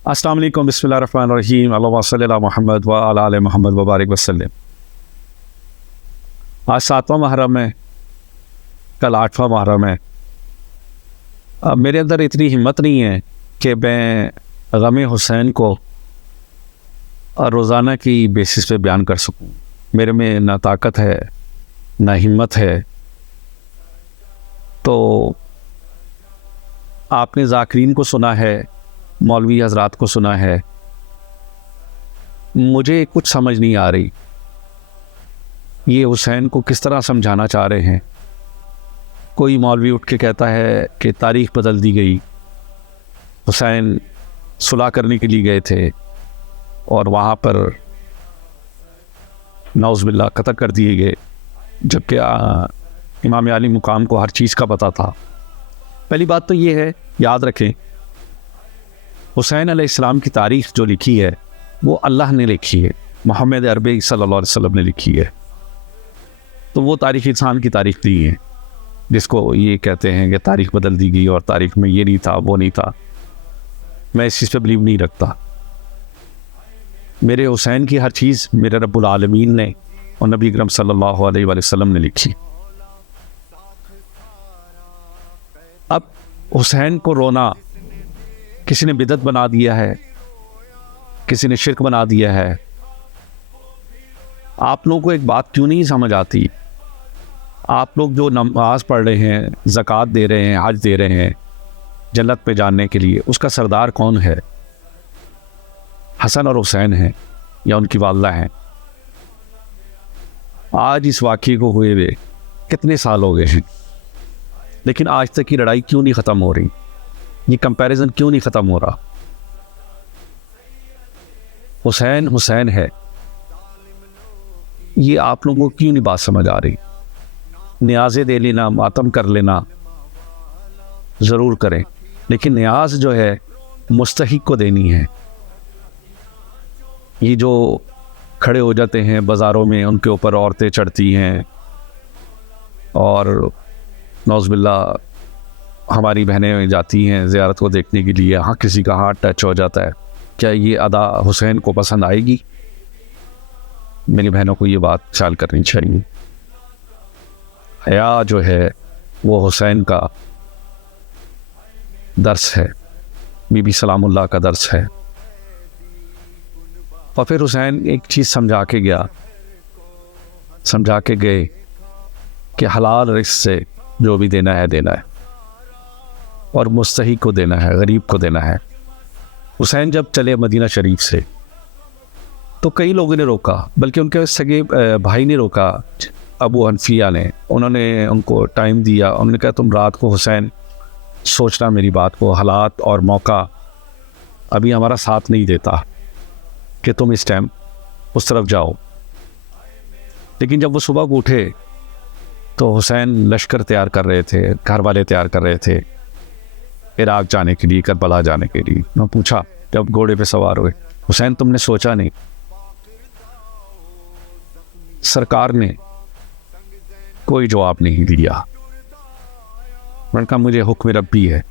अस्सलाम वालेकुम, बिस्मिल्लाहिर्रहमानिर्रहीम, अल्लाहुम्मा सल्ली अला मुहम्मद व अला आले मुहम्मद व बारिक वसल्लम। आज 7वां मुहर्रम है, कल 8वां मुहर्रम है। अब मेरे अंदर इतनी हिम्मत नहीं है कि मैं गम हुसैन को रोज़ाना की बेसिस पे बयान कर सकूं। मेरे में ना ताकत है ना हिम्मत है। तो आपने ज़ाकिरीन को सुना है, मौलवी हजरात को सुना है, मुझे कुछ समझ नहीं आ रही ये हुसैन को किस तरह समझाना चाह रहे हैं। कोई मौलवी उठ के कहता है कि तारीख़ बदल दी गई, हुसैन सुलह करने के लिए गए थे और वहाँ पर नौज़ बिल्लाह कत्ल कर दिए गए, जबकि इमाम अली मुकाम को हर चीज़ का पता था। पहली बात तो ये है, याद रखें, हुसैन अलैहिस्सलाम की तारीख़ जो लिखी है वो अल्लाह ने लिखी है, मोहम्मद अरबी सल्लल्लाहु अलैहि वसल्लम ने लिखी है। तो वो तारीख़ इंसान की तारीख़ नहीं है जिसको ये कहते हैं कि तारीख़ बदल दी गई और तारीख़ में ये नहीं था वो नहीं था। मैं इस चीज़ पे बिलीव नहीं रखता। मेरे हुसैन की हर चीज़ मेरे रब्बुल आलमीन ने और नबी अकरम सल्लल्लाहु अलैहि वसल्लम ने लिखी। अब हुसैन को रोना किसी ने बिदअत बना दिया है, किसी ने शिर्क बना दिया है। आप लोगों को एक बात क्यों नहीं समझ आती? आप लोग जो नमाज पढ़ रहे हैं, ज़कात दे रहे हैं, हज दे रहे हैं जन्नत पे जाने के लिए, उसका सरदार कौन है? हसन और हुसैन हैं या उनकी वालदा हैं? आज इस वाक़ये को हुए हुए कितने साल हो गए हैं, लेकिन आज तक की लड़ाई क्यों नहीं ख़त्म हो रही? ये कंपैरिजन क्यों नहीं ख़त्म हो रहा? हुसैन हुसैन है, ये आप लोगों को क्यों नहीं बात समझ आ रही? न्याज़े दे लेना, मातम कर लेना ज़रूर करें, लेकिन न्याज जो है मुस्तहिक को देनी है। ये जो खड़े हो जाते हैं बाज़ारों में, उनके ऊपर औरतें चढ़ती हैं और नौज़ बिल्लाह हमारी बहनें जाती हैं ज़ियारत को देखने के लिए, हाँ किसी का हाथ टच हो जाता है, क्या ये अदा हुसैन को पसंद आएगी? मेरी बहनों को ये बात ख्याल करनी चाहिए। हया जो है वो हुसैन का दर्स है, बीबी सलामुल्लाह का दर्स है। और फिर हुसैन एक चीज़ समझा के गए कि हलाल रिज़्क़ से जो भी देना है देना है और मुस्तहिक को देना है, गरीब को देना है। हुसैन जब चले मदीना शरीफ से तो कई लोगों ने रोका, बल्कि उनके सगे भाई ने रोका, अबू हनफिया ने। उन्होंने उनको टाइम दिया, उन्होंने कहा तुम रात को हुसैन सोचना मेरी बात को, हालात और मौका अभी हमारा साथ नहीं देता कि तुम इस टाइम उस तरफ जाओ। लेकिन जब वो सुबह को उठे तो हुसैन लश्कर तैयार कर रहे थे, घर वाले तैयार कर रहे थे इराक़ जाने के लिए, करबला जाने के लिए। मैं पूछा जब घोड़े पे सवार हुए, हुसैन तुमने सोचा नहीं? सरकार ने कोई जवाब नहीं दिया। मैंने कहा मुझे हुक्म रब्बी है,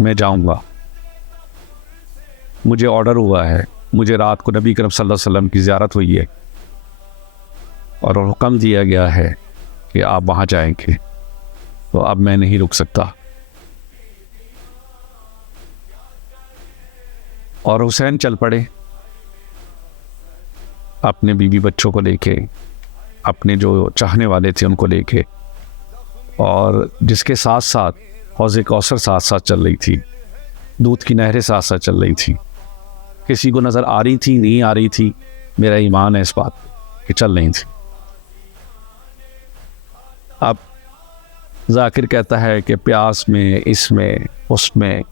मैं जाऊंगा, मुझे ऑर्डर हुआ है, मुझे रात को नबी करीम सल्लल्लाहु अलैहि वसल्लम की ज़ियारत हुई है और हुक्म दिया गया है कि आप वहाँ जाएंगे, तो अब मैं नहीं रुक सकता। और हुसैन चल पड़े अपने बीवी बच्चों को लेके, अपने जो चाहने वाले थे उनको लेके, और जिसके साथ साथ हौज़े कौसर साथ साथ चल रही थी, दूध की नहरें साथ साथ चल रही थी। किसी को नज़र आ रही थी, नहीं आ रही थी, मेरा ईमान है इस बात कि चल रही थी। अब ज़ाकिर कहता है कि प्यास में, इसमें, उसमें,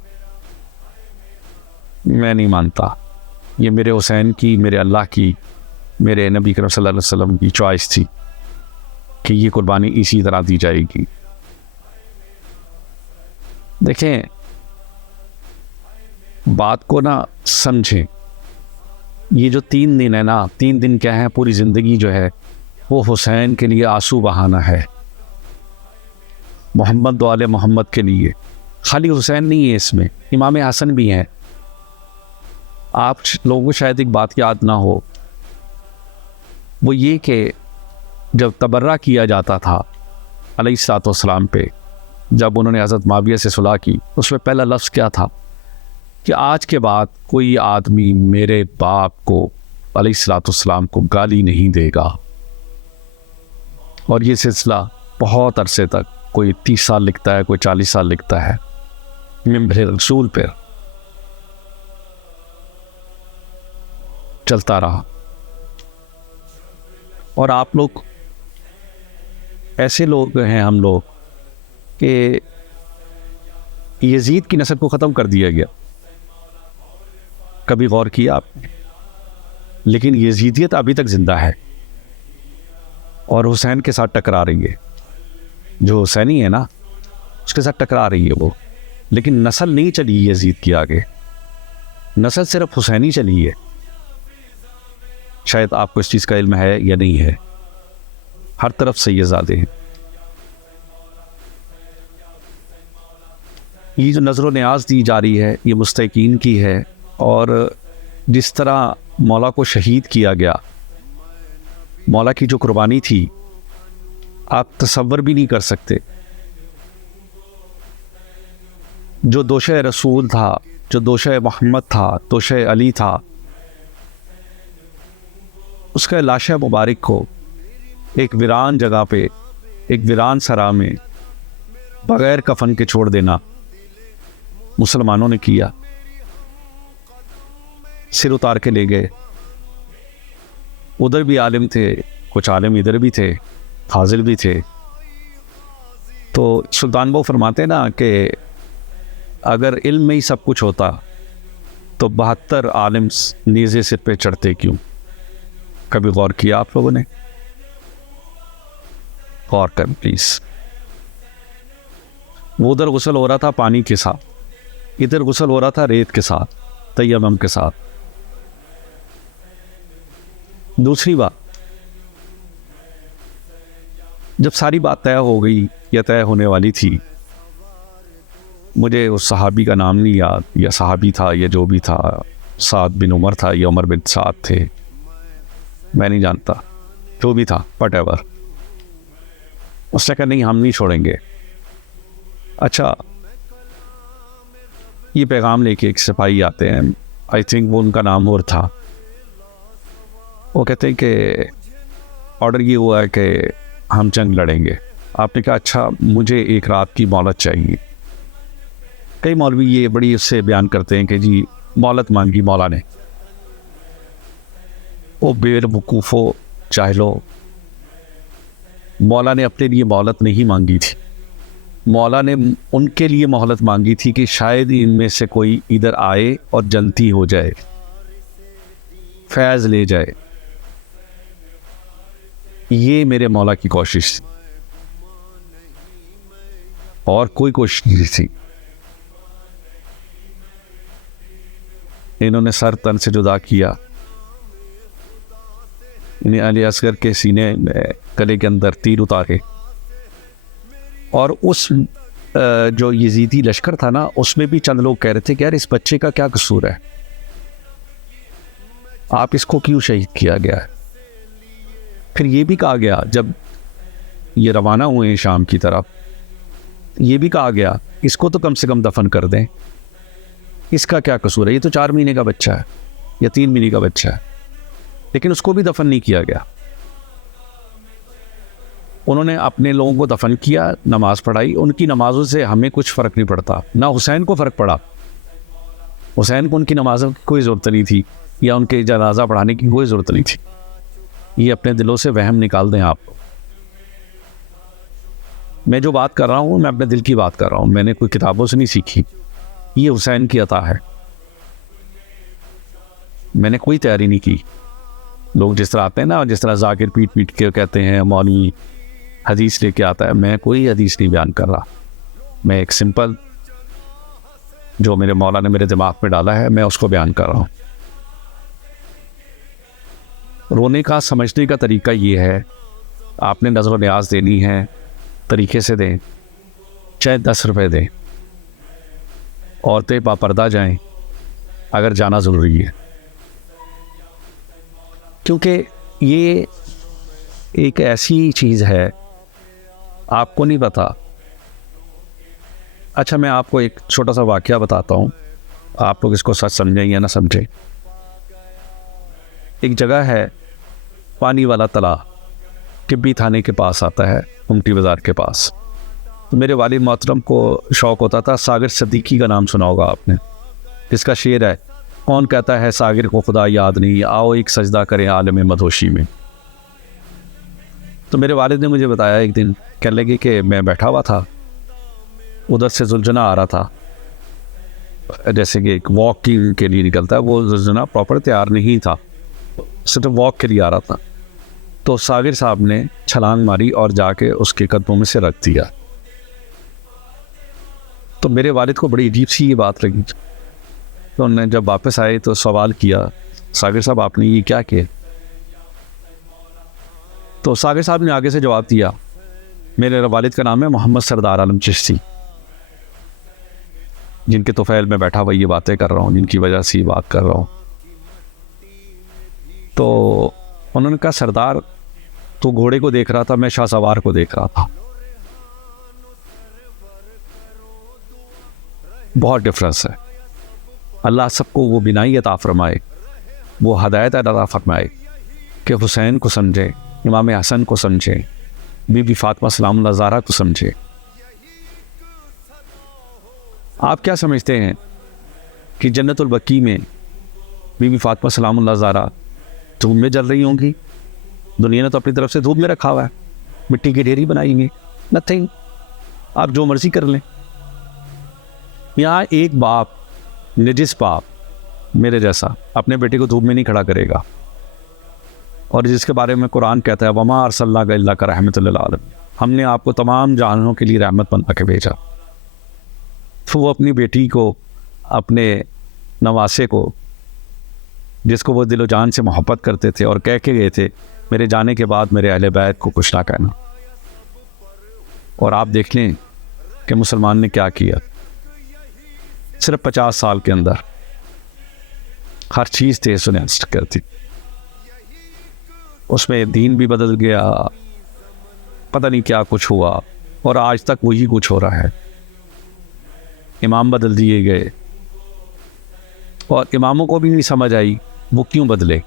मैं नहीं मानता। ये मेरे हुसैन की, मेरे अल्लाह की, मेरे नबी करीम सल्लल्लाहु अलैहि वसल्लम की चॉइस थी कि ये कुर्बानी इसी तरह दी जाएगी। देखें, बात को ना समझें। ये जो 3 दिन है ना, 3 दिन क्या है, पूरी ज़िंदगी जो है वो हुसैन के लिए आंसू बहाना है, मोहम्मद वाले मोहम्मद के लिए। खाली हुसैन नहीं है इसमें, इमाम हसन भी हैं। आप लोगों को शायद एक बात याद ना हो, वो ये कि जब तबर्रा किया जाता था अलैहिस्सलाम पे, जब उन्होंने हज़रत माविया से सुलह की, उसमें पहला लफ्ज़ क्या था कि आज के बाद कोई आदमी मेरे बाप को अलैहिस्सलाम को गाली नहीं देगा। और ये सिलसिला बहुत अरसे तक, कोई 30 साल लिखता है, कोई 40 साल लिखता है, मिंबर रसूल पर चलता रहा। और आप लोग ऐसे लोग हैं, हम लोग, कि यजीद की नस्ल को ख़त्म कर दिया गया। कभी गौर किया आपने? लेकिन यजीदियत अभी तक जिंदा है और हुसैन के साथ टकरा रही है। जो हुसैनी है ना, उसके साथ टकरा रही है वो, लेकिन नस्ल नहीं चली यजीद की आगे, नस्ल सिर्फ हुसैनी चली है। शायद आपको इस चीज़ का इल्म है या नहीं है, हर तरफ सैयदजादे हैं। ये जो नज़र न्याज दी जा रही है, ये मुस्तकीन की है। और जिस तरह मौला को शहीद किया गया, मौला की जो कुर्बानी थी, आप तसव्वुर भी नहीं कर सकते। जो दोशे रसूल था, जो दोशे मोहम्मद था, दोशे अली था, उसका लाशे मुबारक को एक वीरान जगह पे, एक वीरान सरा में बग़ैर कफन के छोड़ देना मुसलमानों ने किया। सिर उतार के ले गए। उधर भी आलिम थे, कुछ आलिम इधर भी थे, हाजिर भी थे। तो सुल्तान वो फरमाते ना कि अगर इल्म में ही सब कुछ होता तो 72 आलिम नीज़े सिर पे चढ़ते क्यों? कभी गौर किया आप लोगों ने? गौर कर प्लीज़। वो उधर गुस्ल हो रहा था पानी के साथ, इधर गुस्ल हो रहा था रेत के साथ, तयम्मुम के साथ। दूसरी बात, जब सारी बात तय हो गई या तय होने वाली थी, मुझे उस सहाबी का नाम नहीं याद, या सहाबी था या जो भी था, साद बिन उमर था या उमर बिन साद थे, मैं नहीं जानता, जो भी था, वटएवर। उसने कहा नहीं, हम नहीं छोड़ेंगे। अच्छा, ये पैगाम लेके एक सिपाही आते हैं, आई थिंक वो उनका नाम और था। वो कहते हैं कि ऑर्डर ये हुआ है कि हम जंग लड़ेंगे। आपने कहा अच्छा, मुझे एक रात की मोहलत चाहिए। कई मौलवी ये बड़ी उससे बयान करते हैं कि जी मोहलत मांगी मौला ने। वो बेवकूफ़ो जाहिलो, मौला ने अपने लिए मोहलत नहीं मांगी थी। मौला ने उनके लिए मोहलत मांगी थी कि शायद इनमें से कोई इधर आए और जन्नती हो जाए, फैज़ ले जाए। ये मेरे मौला की कोशिश थी, और कोई कोशिश नहीं थी। इन्होंने सर तन से जुदा किया, इन्हें अली असगर के सीने में, गले के अंदर तीर उतारे। और उस जो यजीदी लश्कर था ना, उसमें भी चंद लोग कह रहे थे कि यार इस बच्चे का क्या कसूर है, आप इसको क्यों शहीद किया गया है। फिर ये भी कहा गया, जब ये रवाना हुए शाम की तरफ, ये भी कहा गया इसको तो कम से कम दफन कर दें, इसका क्या कसूर है, ये तो 4 महीने का बच्चा है या 3 महीने का बच्चा है। लेकिन उसको भी दफन नहीं किया गया। उन्होंने अपने लोगों को दफन किया, नमाज पढ़ाई। उनकी नमाजों से हमें कुछ फ़र्क नहीं पड़ता, ना हुसैन को फ़र्क पड़ा। हुसैन को उनकी नमाजों की कोई ज़रूरत नहीं थी, या उनके जनाजा पढ़ाने की कोई ज़रूरत नहीं थी। ये अपने दिलों से वहम निकाल दें आप। मैं जो बात कर रहा हूँ, मैं अपने दिल की बात कर रहा हूँ, मैंने कोई किताबों से नहीं सीखी। ये हुसैन की अता है, मैंने कोई तैयारी नहीं की। लोग जिस तरह आते हैं ना, जिस तरह जाकिर पीट पीट के कहते हैं मौलवी हदीस लेके आता है, मैं कोई हदीस नहीं बयान कर रहा। मैं एक सिंपल, जो मेरे मौला ने मेरे दिमाग में डाला है, मैं उसको बयान कर रहा हूँ। रोने का, समझने का तरीका ये है, आपने नज़र न्याज देनी है, तरीके से दें, चाहे 10 रुपये दें, औरतें बापर्दा जाएं अगर जाना ज़रूरी है, क्योंकि ये एक ऐसी चीज़ है आपको नहीं पता। अच्छा, मैं आपको एक छोटा सा वाक़या बताता हूँ, आप लोग इसको सच समझें या ना समझें। एक जगह है पानी वाला तालाब, टिब्बी थाने के पास आता है, उमटी बाज़ार के पास। तो मेरे वालिद मोहतरम को शौक़ होता था, सागिर सिद्दीकी का नाम सुना होगा आपने, जिसका शेर है, कौन कहता है सागिर को खुदा याद नहीं, आओ एक सजदा करें आलम मदहोशी में। तो मेरे वालिद ने मुझे बताया, एक दिन कहने लगे कि मैं बैठा हुआ था, उधर से जुलझुना आ रहा था, जैसे कि एक वॉक के लिए निकलता है, वो जुलझुना प्रॉपर तैयार नहीं था, सिर्फ वॉक के लिए आ रहा था। तो सागिर साहब ने छलांग मारी और जाके उसके कदमों में से रख दिया। तो मेरे वालिद को बड़ी अजीब सी ये बात लगी। तो उन्होंने जब वापस आए तो सवाल किया, सागिर साहब आपने ये क्या किया? तो सागिर साहब ने आगे से जवाब दिया, मेरे वालिद का नाम है मोहम्मद सरदार आलम चिश्ती, जिनके तोफैल में बैठा हुआ ये बातें कर रहा हूँ, जिनकी वजह से ये बात कर रहा हूँ। तो उन्होंने कहा, सरदार तो घोड़े को देख रहा था, मैं शाहसवार को देख रहा था, बहुत डिफरेंस है। अल्लाह सबको वो बिनाई अता फरमाए, वो हदायत अता फरमाए कि हुसैन को समझे, इमाम हसन को समझे, बीबी फातिमा सलामुल्लाह ज़हरा को समझे। आप क्या समझते हैं कि जन्नतुल बकी में बीबी फातिमा सलामुल्लाह ज़हरा धूप में जल रही होंगी? दुनिया ने तो अपनी तरफ से धूप में रखा हुआ है, मिट्टी की ढेरी बनाएंगे, नथिंग, आप जो मर्जी कर लें। यहाँ एक बाप, निजिस बाप मेरे जैसा, अपने बेटे को धूप में नहीं खड़ा करेगा, और जिसके बारे में कुरान कहता है, वमा अरसलनाका इल्ला रहमतल लिल आलमीन, हमने आपको तमाम जानों के लिए रहमत बना के भेजा। तो वो अपनी बेटी को, अपने नवासे को, जिसको वो दिलो जान से मोहब्बत करते थे, और कह के गए थे, मेरे जाने के बाद मेरे अहले बैत को कुछ ना कहना। और आप देख लें कि मुसलमान ने क्या किया, सिर्फ 50 साल के अंदर हर चीज़ तेज सुनिश्चित कर दी। उसमें दीन भी बदल गया, पता नहीं क्या कुछ हुआ, और आज तक वही कुछ हो रहा है। इमाम बदल दिए गए, और इमामों को भी नहीं समझ आई वो क्यों बदले।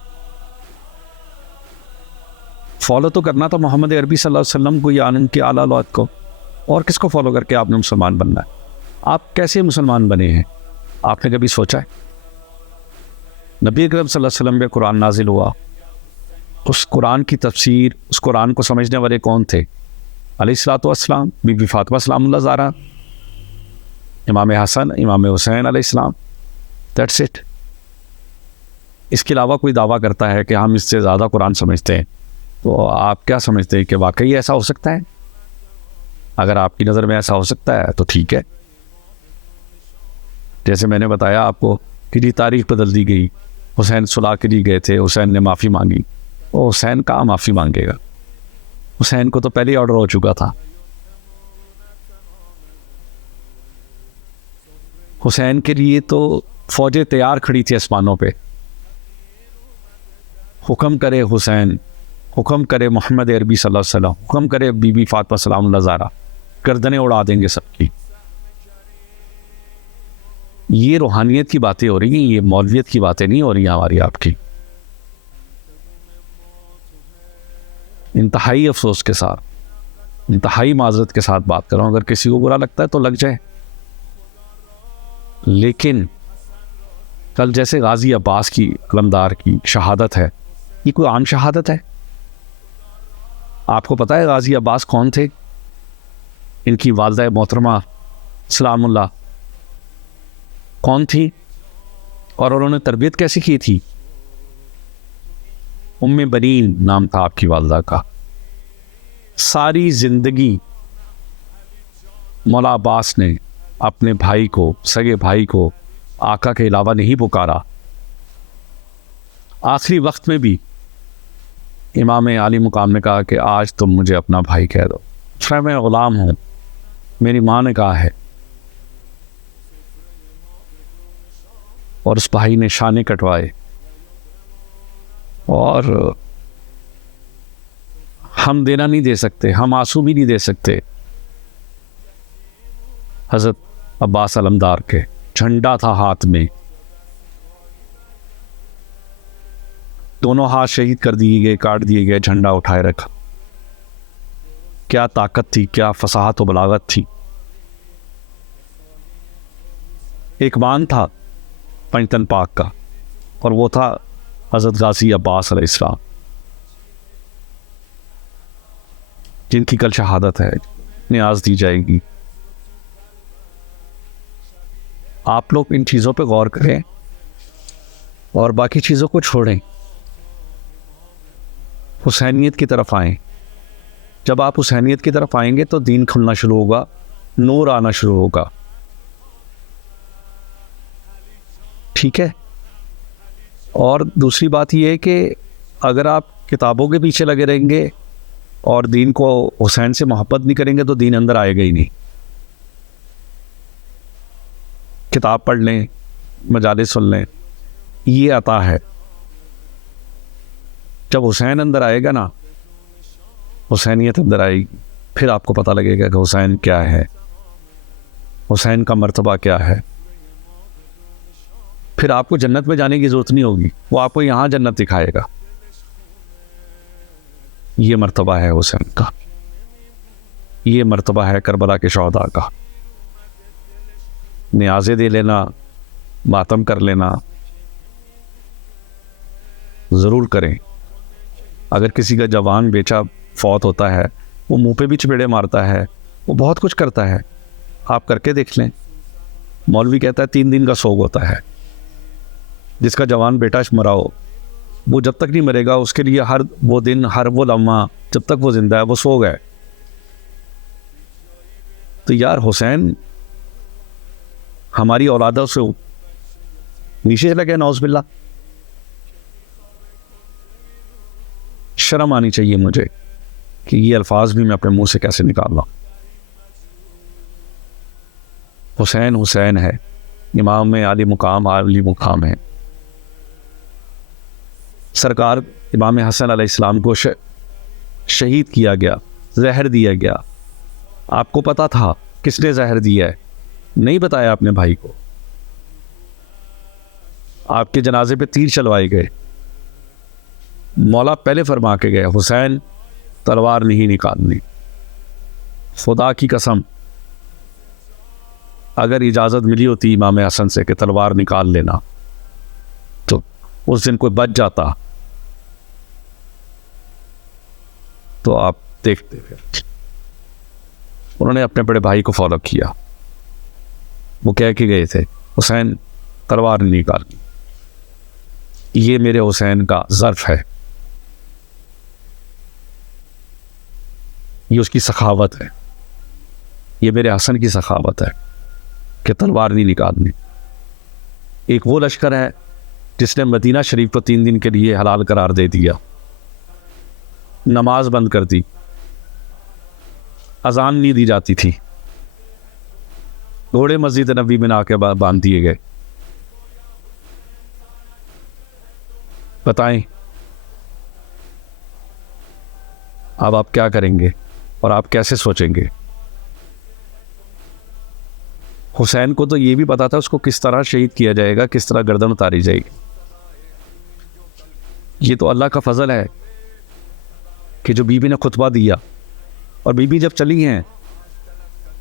फॉलो तो करना था मोहम्मद अरबी सल्लल्लाहु अलैहि वसल्लम को या उनके आला औलाद को, और किसको फॉलो करके आपने मुसलमान बनना है? आप कैसे मुसलमान बने हैं, आपने कभी सोचा है? नबी अकरम सल्लल्लाहु अलैहि वसल्लम पे कुरान नाजिल हुआ, उस कुरान की तफसीर, उस कुरान को समझने वाले कौन थे? अलैहिस्सलातु वस्सलाम, बीबी फातिमा सलामुल्लाह ज़हरा, इमाम हसन, इमाम हुसैन अलैहिस्सलाम, दैट्स इट। इसके अलावा कोई दावा करता है कि हम इससे ज़्यादा कुरान समझते हैं, तो आप क्या समझते हैं कि वाकई ऐसा हो सकता है? अगर आपकी नज़र में ऐसा हो सकता है तो ठीक है। जैसे मैंने बताया आपको कि जी तारीख बदल दी गई, हुसैन सुलह के लिए गए थे, हुसैन ने माफ़ी मांगी, वो हुसैन कहाँ माफ़ी मांगेगा? हुसैन को तो पहले ही ऑर्डर हो चुका था। हुसैन के लिए तो फौजें तैयार खड़ी थी आसमानों पे, हुक्म करे हुसैन, हुक्म करे मोहम्मद अरबी सल्लल्लाहु अलैहि वसल्लम, हुक्म करे बीबी फातिमा सलामुल्लाह ज़हरा, गर्दनें उड़ा देंगे सबकी। ये रूहानियत की बातें हो रही हैं, ये मौलवियत की बातें नहीं हो रही हैं हमारी आपकी। इंतहाई अफसोस के साथ, इंतहाई माजरत के साथ बात कर रहा हूँ, अगर किसी को बुरा लगता है तो लग जाए, लेकिन कल जैसे गाजी अब्बास की अलमदार की शहादत है, ये कोई आम शहादत है? आपको पता है गाजी अब्बास कौन थे? इनकी वालिदा मोहतरमा सलामुल्लाह कौन थी, और उन्होंने तरबियत कैसे की थी? उम्मे बनीन नाम था आपकी वालिदा का। सारी ज़िंदगी मौला अब्बास ने अपने भाई को, सगे भाई को आका के अलावा नहीं पुकारा। आखिरी वक्त में भी इमाम आली मुकाम ने कहा कि आज तुम मुझे अपना भाई कह दो, मैं ग़ुलाम हूँ, मेरी माँ ने कहा है। और उस भाई ने शाने कटवाए, और हम देना नहीं दे सकते, हम आंसू भी नहीं दे सकते। हज़रत अब्बास अलमदार के झंडा था हाथ में, दोनों हाथ शहीद कर दिए गए, काट दिए गए, झंडा उठाए रखा। क्या ताकत थी, क्या फसाहत व बलागत थी। एक मान था पंजतन पाक का, और वो था हज़रत गाजी अब्बास अलैहिस्सलाम, जिनकी कल शहादत है, न्याज दी जाएगी। आप लोग इन चीज़ों पे गौर करें और बाकी चीज़ों को छोड़ें, हुसैनियत की तरफ आएं। जब आप हुसैनियत की तरफ आएंगे तो दीन खुलना शुरू होगा, नूर आना शुरू होगा। ठीक है। और दूसरी बात यह है कि अगर आप किताबों के पीछे लगे रहेंगे और दीन को, हुसैन से मोहब्बत नहीं करेंगे तो दीन अंदर आएगा ही नहीं। किताब पढ़ लें, मजालिस सुन लें, ये आता है। जब हुसैन अंदर आएगा ना, हुसैनियत अंदर आएगी, फिर आपको पता लगेगा कि हुसैन क्या है, हुसैन का मर्तबा क्या है। फिर आपको जन्नत में जाने की ज़रूरत नहीं होगी, वो आपको यहाँ जन्नत दिखाएगा। ये मर्तबा है हुसैन का, ये मर्तबा है करबला के शहदा का। न्याज़े दे लेना, मातम कर लेना ज़रूर करें। अगर किसी का जवान बेटा फौत होता है, वो मुंह पे भी चपेड़े मारता है, वो बहुत कुछ करता है, आप करके देख लें। मौलवी कहता है 3 दिन का सोग होता है। जिसका जवान बेटा मरा हो, वो जब तक नहीं मरेगा उसके लिए हर वो दिन, हर वो लम्हा, जब तक वो जिंदा है, वो सोग है। तो यार हुसैन हमारी औलादों से नीचे लगे, नौज़बिल्ला। शर्म आनी चाहिए मुझे कि ये अल्फाज भी मैं अपने मुंह से कैसे निकाल रहा हूं। हुसैन हुसैन है, इमाम में आली मुकाम है। सरकार इमाम हसन अलैहिस्सलाम को शहीद किया गया, जहर दिया गया। आपको पता था किसने जहर दिया है? नहीं बताया अपने भाई को। आपके जनाजे पे तीर चलवाए गए। मौला पहले फरमा के गए, हुसैन तलवार नहीं निकालनी। खुदा की कसम, अगर इजाज़त मिली होती इमाम हसन से कि तलवार निकाल लेना, तो उस दिन कोई बच जाता तो आप देखते। फिर उन्होंने अपने बड़े भाई को फॉलो किया। वो कह के गए थे, हुसैन तलवार नहीं निकालनी। ये मेरे हुसैन का ज़र्फ है, ये उसकी सखावत है, ये मेरे हसन की सखावत है कि तलवार नहीं निकालनी। एक वो लश्कर है जिसने मदीना शरीफ को 3 दिन के लिए हलाल करार दे दिया, नमाज बंद कर दी, अजान नहीं दी जाती थी, घोड़े मस्जिद नबी में आके बांध दिए गए। बताएं अब आप क्या करेंगे और आप कैसे सोचेंगे? हुसैन को तो ये भी पता था उसको किस तरह शहीद किया जाएगा, किस तरह गर्दन उतारी जाएगी। ये तो अल्लाह का फजल है कि जो बीबी ने खुतबा दिया, और बीबी जब चली हैं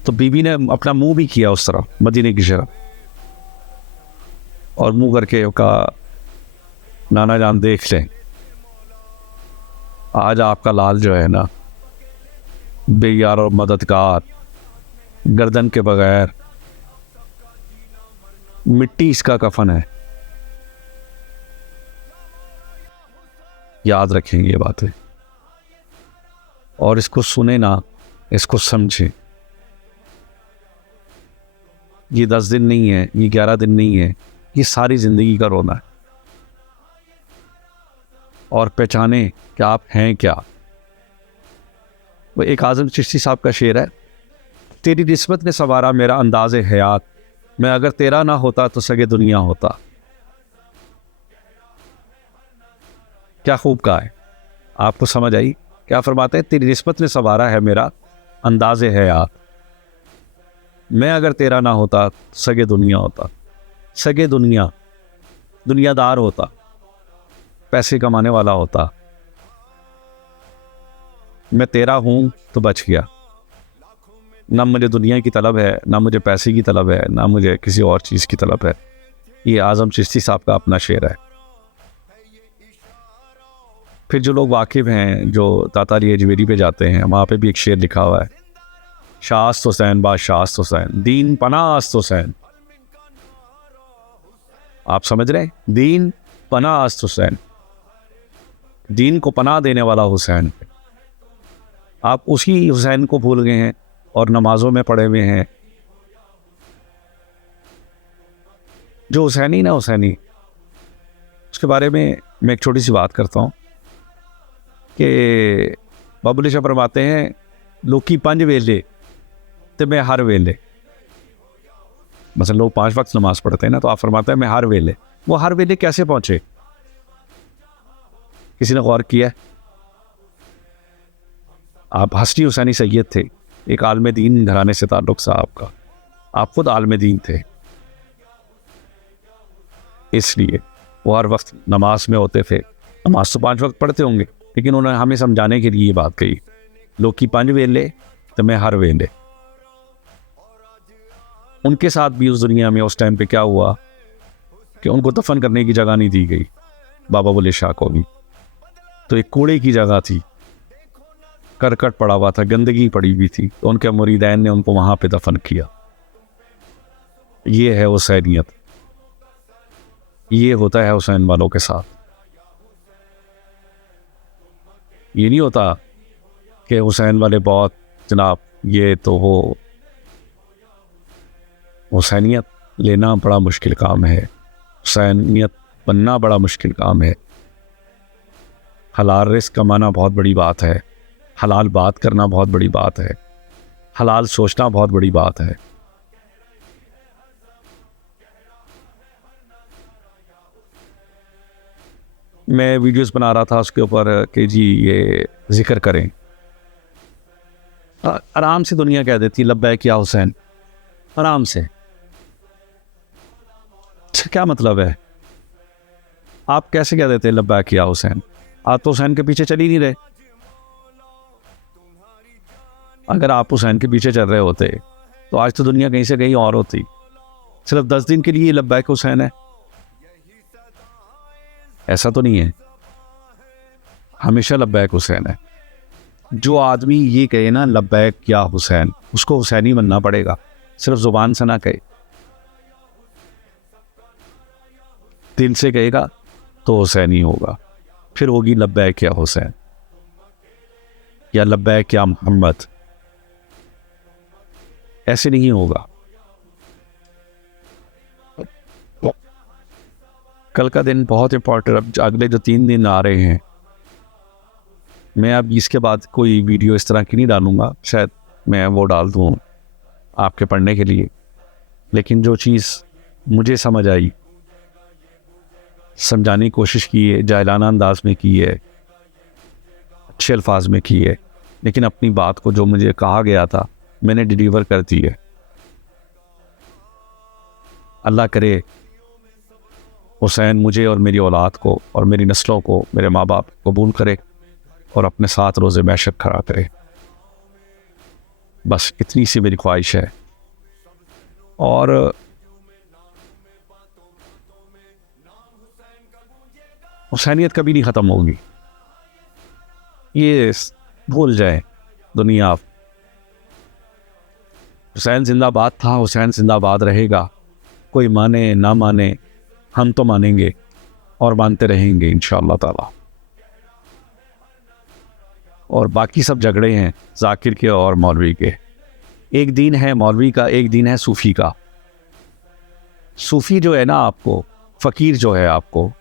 तो बीबी ने अपना मुंह भी किया उस तरफ मदीने की तरफ, और मुंह करके कहा, नाना जान देख लें, आज आपका लाल जो है ना, बेयार और मददगार, गर्दन के बगैर, मिट्टी इसका कफन है। याद रखेंगे ये बातें और इसको सुने ना, इसको समझें। ये 10 दिन नहीं है, ये 11 दिन नहीं है, ये सारी ज़िंदगी का रोना है। और पहचाने कि आप हैं क्या। वो एक आज़म चिश्ती साहब का शेर है, तेरी निस्बत ने सवारा मेरा अंदाज़े हयात, मैं अगर तेरा ना होता तो सगे दुनिया होता। क्या खूब कहा है, आपको समझ आई? क्या फरमाते हैं, तेरी निस्बत ने संवारा है मेरा अंदाज़े है यार, मैं अगर तेरा ना होता सगे दुनिया होता, सगे दुनियादार होता, पैसे कमाने वाला होता, मैं तेरा हूँ तो बच गया। ना मुझे दुनिया की तलब है, ना मुझे पैसे की तलब है, ना मुझे किसी और चीज़ की तलब है। ये आज़म चिश्ती साहब का अपना शेर है। फिर जो लोग वाकिफ़ हैं, जो तातारी अजमेरी पे जाते हैं, वहाँ पे भी एक शेर लिखा हुआ है, शास्त हुसैन बादशास्त हुसैन, दीन पनास्त हुसैन। आप समझ रहे हैं, दीन पनास्त हुसैन, दीन को पनाह देने वाला हुसैन। आप उसी हुसैन को भूल गए हैं और नमाजों में पड़े हुए हैं। जो हुसैनी ना हुसैनी, उसके बारे में मैं एक छोटी सी बात करता हूँ कि बाबुल शाह फरमाते हैं, लोकी 5 वेले तो मैं हर वेले, मतलब लोग 5 वक्त नमाज पढ़ते हैं ना, तो आप फरमाते हैं मैं हर वेले। वो हर वेले कैसे पहुँचे, किसी ने गौर किया? आप हस्ती हुसैनी सैयद थे, एक आलम दीन घराने से ताल्लुक़ था आपका, आप खुद आलम दीन थे, इसलिए वो हर वक्त नमाज में होते थे। नमाज तो 5 वक्त पढ़ते होंगे, लेकिन उन्होंने हमें समझाने के लिए ये बात कही, लोग की 5 वेले तो मैं हर वेले। उनके साथ भी उस दुनिया में उस टाइम पे क्या हुआ कि उनको दफन करने की जगह नहीं दी गई, बाबा बुल्ले शाह को भी। तो एक कूड़े की जगह थी, करकट पड़ा हुआ था, गंदगी पड़ी हुई थी, तो उनके मुरीदैन ने उनको वहाँ पे दफन किया। ये है हुसैनियत, ये होता है हुसैन वालों के साथ। ये नहीं होता कि हुसैन वाले बहुत जनाब ये तो हो। हुसैनियत लेना बड़ा मुश्किल काम है, हुसैनियत बनना बड़ा मुश्किल काम है। हलाल रिस्क कमाना बहुत बड़ी बात है, हलाल बात करना बहुत बड़ी बात है, हलाल सोचना बहुत बड़ी बात है। मैं वीडियोस बना रहा था उसके ऊपर कि जी ये जिक्र करें, आराम से दुनिया कह देती लब्बैक या हुसैन, आराम से। क्या मतलब है, आप कैसे कह देते लब्बैक या हुसैन? आप तो हुसैन के पीछे चल ही नहीं रहे। अगर आप हुसैन के पीछे चल रहे होते तो आज तो दुनिया कहीं से कहीं और होती। सिर्फ 10 दिन के लिए लब्बैक हुसैन है, ऐसा तो नहीं है, हमेशा लब्बैक हुसैन है। जो आदमी ये कहे ना लब्बैक या हुसैन, उसको हुसैनी बनना पड़ेगा, सिर्फ जुबान से ना कहे, दिल से कहेगा तो हुसैनी होगा। फिर होगी लब्बैक या हुसैन या लब्बैक या मोहम्मद, ऐसे नहीं होगा। कल का दिन बहुत इंपॉर्टेंट, अब अगले जो 3 दिन आ रहे हैं, मैं अब इसके बाद कोई वीडियो इस तरह की नहीं डालूंगा, शायद मैं वो डाल दूँ आपके पढ़ने के लिए। लेकिन जो चीज़ मुझे समझ आई, समझाने की कोशिश की है, जाहिलाना अंदाज में की है, अच्छे अल्फाज में की है, लेकिन अपनी बात को जो मुझे कहा गया था मैंने डिलीवर कर दी है। अल्लाह करे हुसैन मुझे और मेरी औलाद को और मेरी नस्लों को, मेरे माँ बाप को कबूल करे और अपने साथ रोज़े महशर खड़ा करे। बस इतनी सी मेरी ख्वाहिश है। और हुसैनियत कभी नहीं ख़त्म होगी, ये भूल जाए दुनिया। आप हुसैन जिंदाबाद था, हुसैन जिंदाबाद रहेगा, कोई माने ना माने, हम तो मानेंगे और मानते रहेंगे इंशाअल्लाह ताला। और बाकी सब झगड़े हैं जाकिर के और मौलवी के। एक दीन है मौलवी का, एक दीन है सूफ़ी का। सूफ़ी जो है ना, आपको फ़कीर जो है आपको,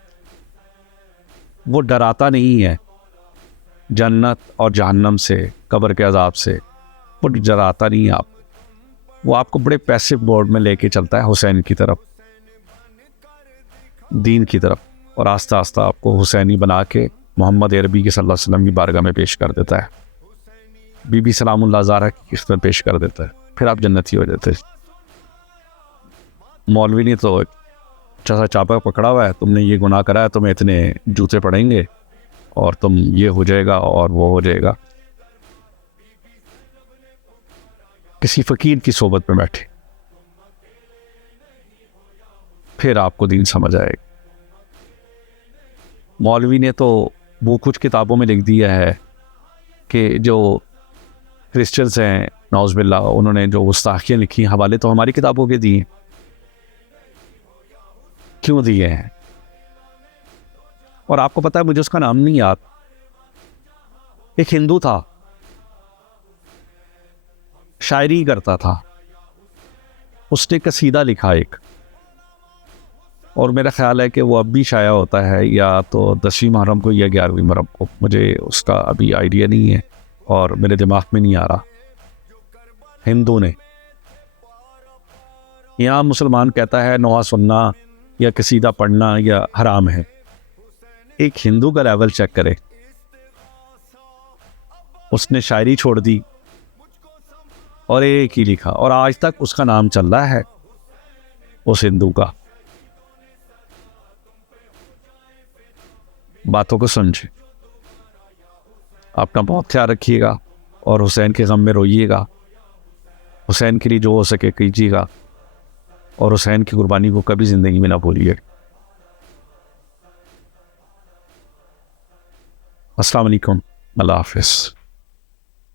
वो डराता नहीं है जन्नत और जहन्नम से, कब्र के अजाब से, वो डराता नहीं है आपको। वो आपको बड़े पैसिव मोड में लेके चलता है हुसैन की तरफ, दीन की तरफ, और आस्ता आस्ता आपको हुसैनी बना के मोहम्मद अरबी के सल्लल्लाहु अलैहि वसल्लम की बारगाह में पेश कर देता है, बीबी सलामुल्लाह ज़हरा की किस्मत पेश कर देता है, फिर आप जन्नती हो जाते। मौलवी ने तो चसा चापा पकड़ा हुआ है, तुमने ये गुनाह करा है, तुम्हें इतने जूते पड़ेंगे और तुम ये हो जाएगा और वो हो जाएगा। किसी फ़कीर की सोबत में बैठे, फिर आपको दीन समझ आएगा। मौलवी ने तो वो कुछ किताबों में लिख दिया है कि जो क्रिश्चियंस हैं नौज़ बिल्लाह, उन्होंने जो गुस्ताखियाँ लिखी, हवाले तो हमारी किताबों के दिए। क्यों दिए हैं? और आपको पता है, मुझे उसका नाम नहीं याद, एक हिंदू था, शायरी करता था, उसने कसीदा लिखा एक, और मेरा ख्याल है कि वो अब भी शाया होता है, या तो 10वीं मुहर्रम को या 11वीं मुहर्रम को, मुझे उसका अभी आइडिया नहीं है और मेरे दिमाग में नहीं आ रहा। हिंदू ने, यहाँ मुसलमान कहता है नोहा सुनना या कसीदा पढ़ना या हराम है, एक हिंदू का लेवल चेक करे, उसने शायरी छोड़ दी और एक ही लिखा, और आज तक उसका नाम चल रहा है उस हिंदू का। बातों को समझे, अपना बहुत ख्याल रखिएगा और हुसैन के गम में रोइएगा, हुसैन के लिए जो हो सके कीजिएगा, और हुसैन की कुर्बानी को कभी ज़िंदगी में ना भूलिए। अस्सलाम वालेकुम, अल्लाह हाफ़िज़।